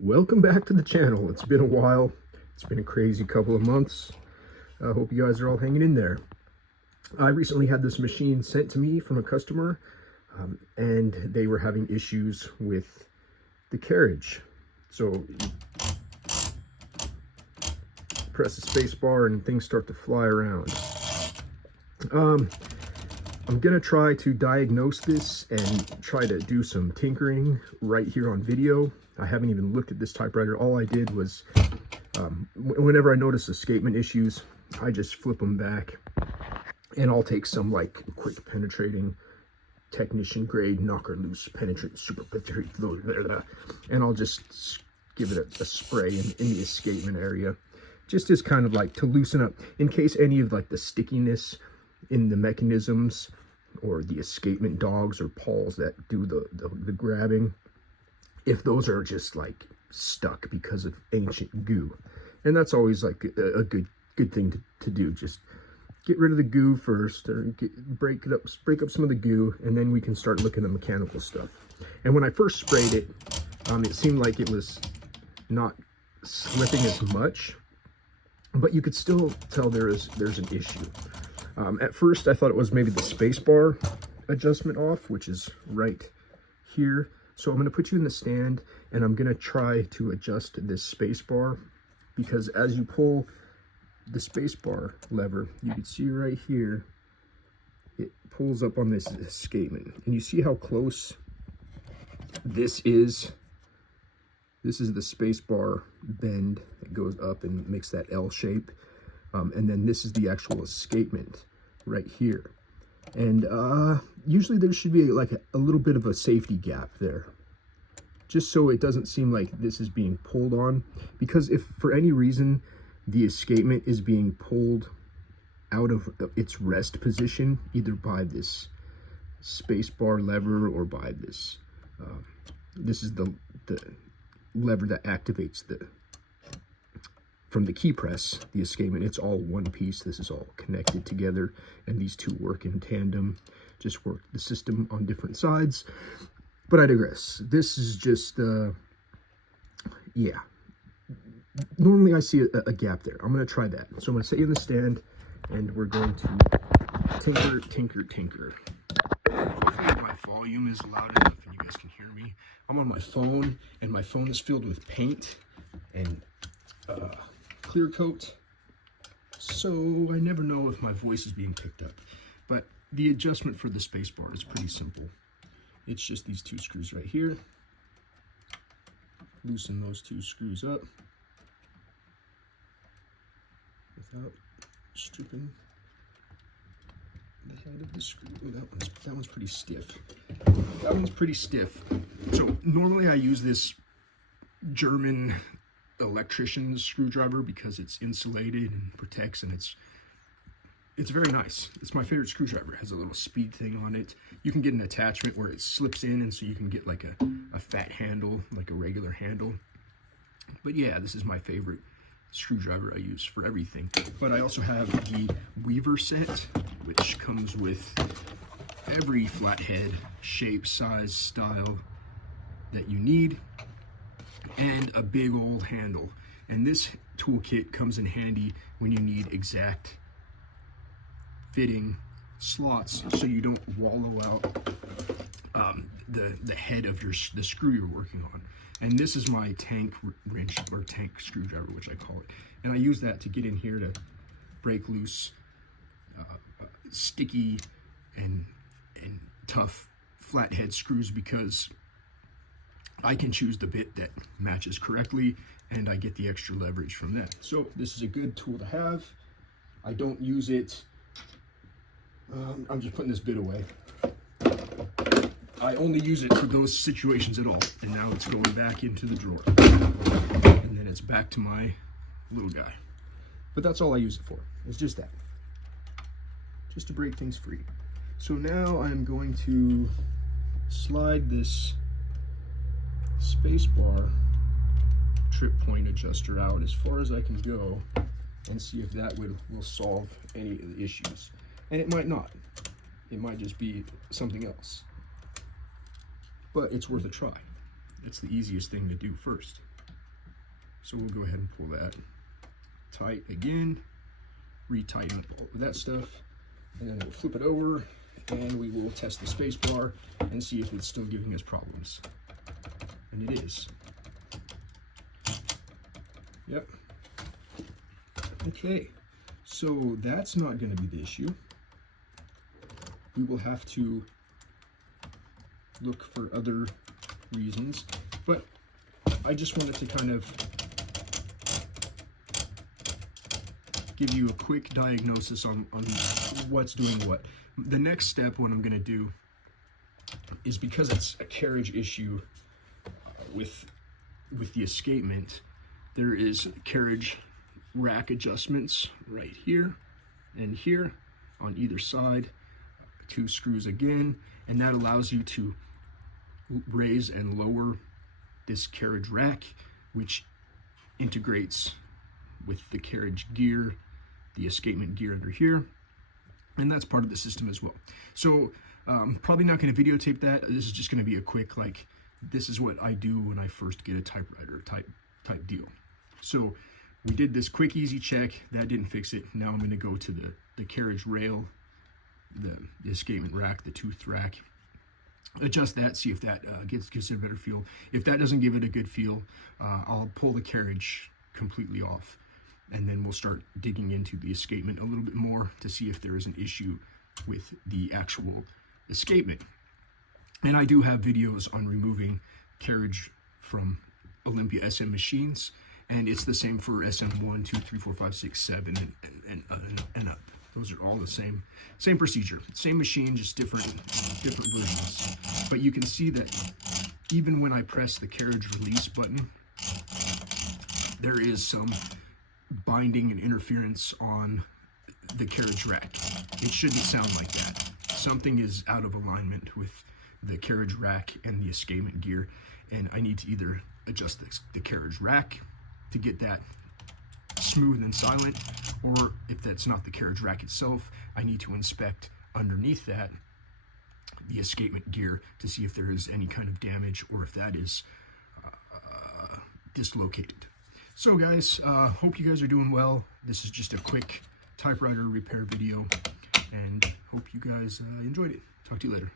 Welcome back to the channel. It's been a while. It's been a crazy couple of months. I hope you guys are all hanging in there. I recently had this machine sent to me from a customer, and they were having issues with the carriage. So you press the space bar and things start to fly around. I'm gonna try to diagnose this and try to do some tinkering right here on video. I haven't even looked at this typewriter. All I did was, whenever I notice escapement issues, I just flip them back, and I'll take some like quick penetrating technician grade knocker loose penetrate super penetrate, and I'll just give it a spray in the escapement area, just as kind of like to loosen up in case any of like the stickiness in the mechanisms or the escapement dogs or pawls that do the grabbing, if those are just like stuck because of ancient goo. And that's always like a good thing to do. Just get rid of the goo first, or break up some of the goo, and then we can start looking at mechanical stuff. And when I first sprayed it, it seemed like it was not slipping as much, but you could still tell there's an issue. At first I thought it was maybe the space bar adjustment off, which is right here. So I'm going to put you in the stand, and I'm going to try to adjust this space bar, because as you pull the space bar lever, you can see right here, it pulls up on this escapement. And you see how close this is? This is the space bar bend that goes up and makes that L shape. And then this is the actual escapement right here. And usually there should be like a little bit of a safety gap there, just so it doesn't seem like this is being pulled on. Because if for any reason the escapement is being pulled out of its rest position, either by this space bar lever or by this, this is the lever that activates from the key press, the escapement. It's all one piece. This is all connected together, and these two work in tandem, just work the system on different sides. But I digress. This is just, yeah. Normally I see a gap there. I'm going to try that. So I'm going to set you in the stand, and we're going to tinker. Hopefully my volume is loud enough and you guys can hear me. I'm on my phone, and my phone is filled with paint and clear coat, so I never know if my voice is being picked up. But the adjustment for the space bar is pretty simple. It's just these two screws right here. Loosen those two screws up without stripping the head of the screw. Oh, that one's pretty stiff. That one's pretty stiff. So normally I use this German electrician's screwdriver because it's insulated and protects, and it's very nice. It's my favorite screwdriver. It has a little speed thing on it. You can get an attachment where it slips in, and so you can get like a fat handle, like a regular handle. But yeah, this is my favorite screwdriver I use for everything. But I also have the Weaver set, which comes with every flathead shape, size, style that you need, and a big old handle. And this toolkit comes in handy when you need exact fitting slots, so you don't wallow out the head of the screw you're working on. And this is my tank wrench, or tank screwdriver, which I call it. And I use that to get in here to break loose sticky and tough flathead screws, because I can choose the bit that matches correctly, and I get the extra leverage from that. So this is a good tool to have. I don't use it. I'm just putting this bit away. I only use it for those situations at all. And now it's going back into the drawer. And then it's back to my little guy. But that's all I use it for. It's just that. Just to break things free. So now I'm going to slide this space bar trip point adjuster out as far as I can go, and see if that will solve any of the issues. And it might not. It might just be something else. But it's worth a try. It's the easiest thing to do first. So we'll go ahead and pull that tight again, retighten up all of that stuff, and then we'll flip it over and we will test the space bar and see if it's still giving us problems. And it is. Yep. Okay, so that's not going to be the issue. We will have to look for other reasons, but I just wanted to kind of give you a quick diagnosis on what's doing what. The next step, what I'm going to do, is because it's a carriage issue with the escapement, there is carriage rack adjustments right here and here on either side, 2 screws again, and that allows you to raise and lower this carriage rack, which integrates with the carriage gear, the escapement gear under here, and that's part of the system as well. So probably not going to videotape that. This is just going to be a quick, like, this is what I do when I first get a typewriter type deal. So we did this quick, easy check. That didn't fix it. Now I'm going to go to the carriage rail, the escapement rack, the tooth rack, adjust that, see if that gives it a better feel. If that doesn't give it a good feel, I'll pull the carriage completely off, and then we'll start digging into the escapement a little bit more to see if there is an issue with the actual escapement. And I do have videos on removing carriage from Olympia SM machines, and it's the same for SM1, 2, 3, 4, 5, 6, 7, and up. Those are all the same procedure, same machine, just different versions. But you can see that even when I press the carriage release button, there is some binding and interference on the carriage rack. It shouldn't sound like that. Something is out of alignment with the carriage rack and the escapement gear, and I need to either adjust the carriage rack to get that smooth and silent, or if that's not the carriage rack itself, I need to inspect underneath that the escapement gear to see if there is any kind of damage or if that is dislocated. So guys, hope you guys are doing well. This is just a quick typewriter repair video, and hope you guys enjoyed it. Talk to you later.